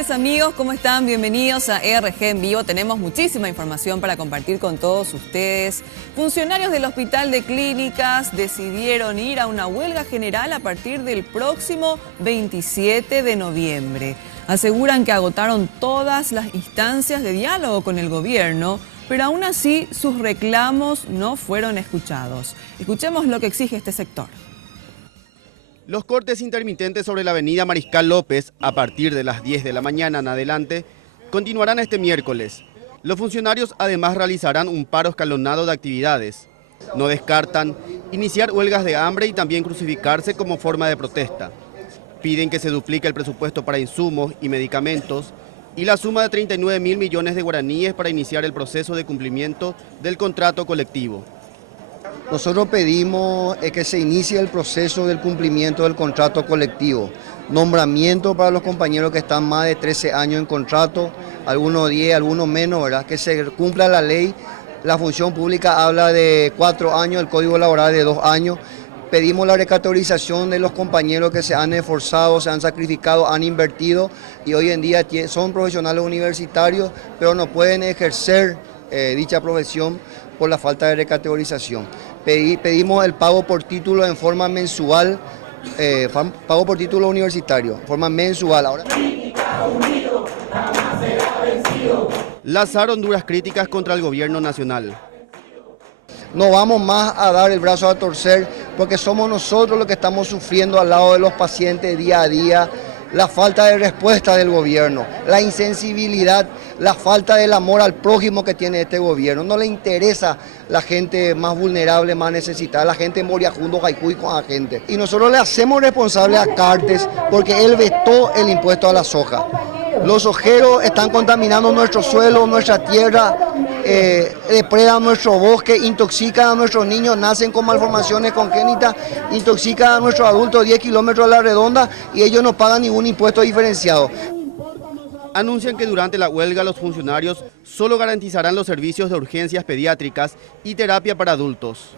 tardes amigos, ¿cómo están? Bienvenidos a ERG en Vivo. Tenemos muchísima información para compartir con todos ustedes. Funcionarios del Hospital de Clínicas decidieron ir a una huelga general a partir del próximo 27 de noviembre. Aseguran que agotaron todas las instancias de diálogo con el gobierno, pero aún así sus reclamos no fueron escuchados. Escuchemos lo que exige este sector. Los cortes intermitentes sobre la avenida Mariscal López, a partir de las 10 de la mañana en adelante, continuarán este miércoles. Los funcionarios además realizarán un paro escalonado de actividades. No descartan iniciar huelgas de hambre y también crucificarse como forma de protesta. Piden que se duplique el presupuesto para insumos y medicamentos y la suma de 39.000 millones de guaraníes para iniciar el proceso de cumplimiento del contrato colectivo. Nosotros pedimos que se inicie el proceso del cumplimiento del contrato colectivo, nombramiento para los compañeros que están más de 13 años en contrato, algunos 10, algunos menos, ¿verdad? Que se cumpla la ley. La función pública habla de 4 años, el Código Laboral de 2 años. Pedimos la recategorización de los compañeros que se han esforzado, se han sacrificado, han invertido y hoy en día son profesionales universitarios, pero no pueden ejercer dicha profesión por la falta de recategorización. Pedimos el pago por título en forma mensual, pago por título universitario, en forma mensual. Ahora... Lanzaron duras críticas contra el gobierno nacional. No vamos más a dar el brazo a torcer porque somos nosotros los que estamos sufriendo al lado de los pacientes día a día. La falta de respuesta del gobierno, la insensibilidad, la falta del amor al prójimo que tiene este gobierno. No le interesa la gente más vulnerable, más necesitada, la gente en Moriajundo, Jaicuy con la gente. Y nosotros le hacemos responsable a Cartes porque él vetó el impuesto a la soja. Los sojeros están contaminando nuestro suelo, nuestra tierra, depredan nuestro bosque, intoxican a nuestros niños, nacen con malformaciones congénitas, intoxican a nuestros adultos 10 kilómetros a la redonda y ellos no pagan ningún impuesto diferenciado. Anuncian que durante la huelga los funcionarios solo garantizarán los servicios de urgencias pediátricas y terapia para adultos.